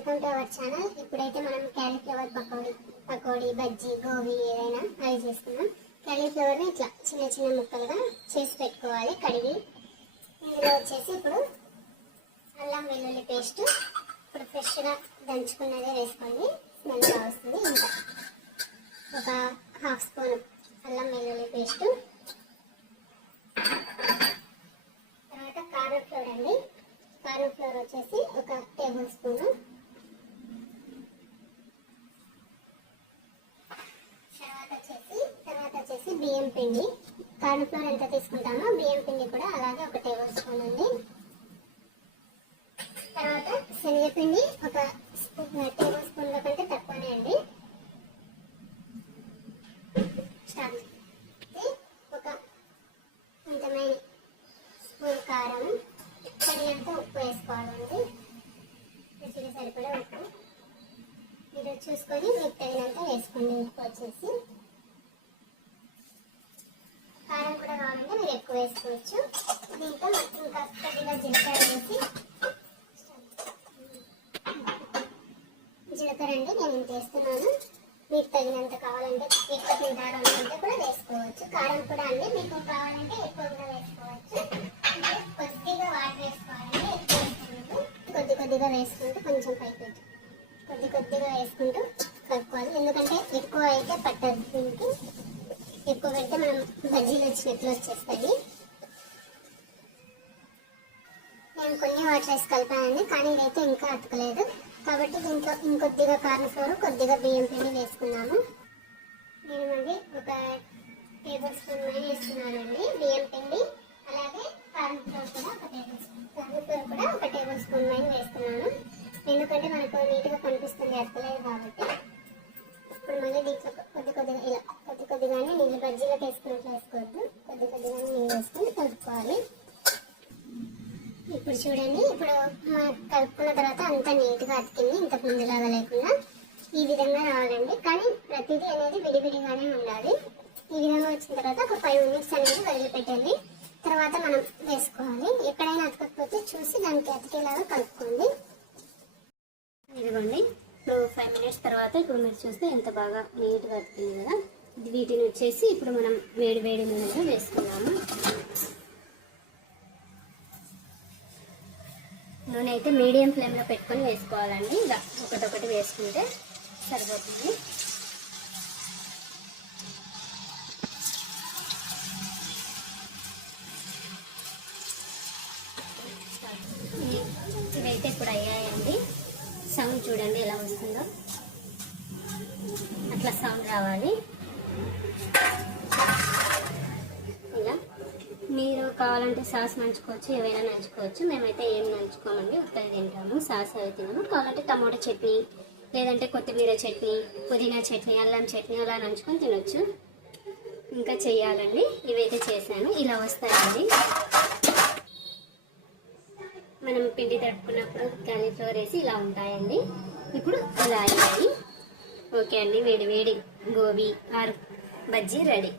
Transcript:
Welcome to our channel. ఇప్పుడైతే మనం cauliflower pakodi, bajji, gobi ఏదైనా అవి చేసుకున్నాం. క్యాలీఫ్లవర్ని ఇట్లా చిన్న చిన్న ముక్కలుగా చేసి పెట్టుకోవాలి కడిగి. ఇందులో వచ్చేసి ఇప్పుడు అల్లం వెల్లుల్లి పేస్ట్ ఇప్పుడు ఫ్రెష్గా దంచుకున్నదే వేసుకోండి, స్మెల్ బాగా వస్తుంది. ఇంకా ఒక హాఫ్ స్పూన్ అల్లం వెల్లుల్లి పేస్ట్, తర్వాత కార్న్ ఫ్లోర్ అండి. కార్న్ ఫ్లోర్ వచ్చేసి ఒక టేబుల్ స్పూన్, తర్వాత వచ్చేసి బియ్యం పిండి. కార్న్ ఫ్లోర్ ఎంత తీసుకుంటామో బియ్యం పిండి కూడా అలాగే ఒక టేబుల్ స్పూన్ ఉంది. తర్వాత శనగపిండి ఒక టేబుల్ స్పూన్ల కంటే తక్కువనే అండి. ఒక ఇంతమైన స్పూన్ కారం, తగినంత ఉప్పు వేసుకోవాలండి. రుచికి సరిపడా ఉప్పు మీరు చూసుకొని మీకు తగినంత వేసుకోండి. ఉప్పు వచ్చేసి కారం కూడా కావాలంటే మీరు ఎక్కువ వేసుకోవచ్చు. దీంట్లో ఇంకా కొద్దిగా జీలకర్ర వేసి, జీలకర్ర అండి నేను ఇంత వేస్తున్నాను. మీకు తగినంత కావాలంటే ఎక్కువ తింటారు అనుకుంటే కూడా వేసుకోవచ్చు. కారం కూడా అండి మీకు కావాలంటే ఎక్కువ కూడా వేసుకోవచ్చు. కొద్దిగా వాటర్ వేసుకోవాలండి, ఎక్కువ వేసుకుంటూ కొద్దిగా వేసుకుంటూ కొంచెం పైకి కొద్దిగా వేసుకుంటూ కలుపుకోవాలి. ఎందుకంటే ఎక్కువ అయితే పట్టదు, దీనికి ఎక్కువ పెడితే మనం బజ్జీలు వచ్చినట్లు వచ్చేస్తాయి. నేను కొన్ని వాటర్ వేసి కలిపానండి, కానీ ఇదైతే ఇంకా అతకలేదు. కాబట్టి దీంట్లో ఇంకొద్దిగా కార్న్ ఫ్లోర్, కొద్దిగా బియ్యం పిండి వేసుకున్నాము. నేను మళ్ళీ ఒక టేబుల్ స్పూన్ మైదా వేస్తున్నానండి. బియ్యం పిండి అలాగే కార్న్ ఫ్లోర్ కూడా ఒక టేబుల్ స్పూన్ మైదా వేస్తున్నాను. ఎందుకంటే మనకు నీట్గా కనిపిస్తుంది, అతకలేదు కాబట్టి. ఇప్పుడు మళ్ళీ దీంట్లో కొద్దిగానే ఇలా కొద్దిగానే నీళ్ళు బజ్జీలకు వేసుకున్నట్లు వేసుకోవద్దు, కొద్దిగానే నీళ్ళు వేసుకొని కలుపుకోవాలి. ఇప్పుడు చూడండి, ఇప్పుడు కలుపుకున్న తర్వాత అంతా నీట్గా అతికింది, ఇంతకు ముందులాగా లేకుండా ఈ విధంగా రావాలండి. కానీ ప్రతిదీ అనేది విడివిడిగానే ఉండాలి. ఈ విధంగా వచ్చిన తర్వాత ఒక 5 మినిట్స్ అనేది వదిలిపెట్టాలి. తర్వాత మనం వేసుకోవాలి. ఎక్కడైనా అతకపోతే చూసి దానికి అతికేలాగా కలుపుకోండి. ఇదిగోండి, ఇప్పుడు 5 మినిట్స్ తర్వాత ఇప్పుడు మీరు చూస్తే ఎంత బాగా నీట్గా అతికింది కదా. వీటిని వచ్చేసి ఇప్పుడు మనం వేడి నూనెలో వేసుకున్నాము. నూనె అయితే మీడియం ఫ్లేమ్లో పెట్టుకొని వేసుకోవాలండి. ఇలా ఒకటొకటి వేసుకుంటే సరిపోతుంది. ఇవైతే ఇప్పుడు అయ్యాయండి. సౌండ్ చూడండి ఎలా వస్తుందో, అట్లా సౌండ్ రావాలి. ఇలా మీరు కావాలంటే సాస్ నంచుకోవచ్చు, ఏవైనా నంచుకోవచ్చు. మేమైతే ఏం నంచుకోమండి, ఉత్తది తింటాము. సాస్ అవి తినము. కావాలంటే టమాటో చట్నీ, లేదంటే కొత్తిమీర చట్నీ, పుదీనా చట్నీ, అల్లం చట్నీ అలా నంచుకొని తినొచ్చు. ఇంకా చెయ్యాలండి. ఇవైతే చేశాను, ఇలా వస్తాయండి. మనం పిండి తడుపుకున్నప్పుడు క్యాలీఫ్లవర్ వేసి ఇలా ఉంటాయండి. ఇప్పుడు ఇలా అయ్యాయి. ఓకే అండి, వేడి గోబీ ఆర్ బజ్జీ రెడీ.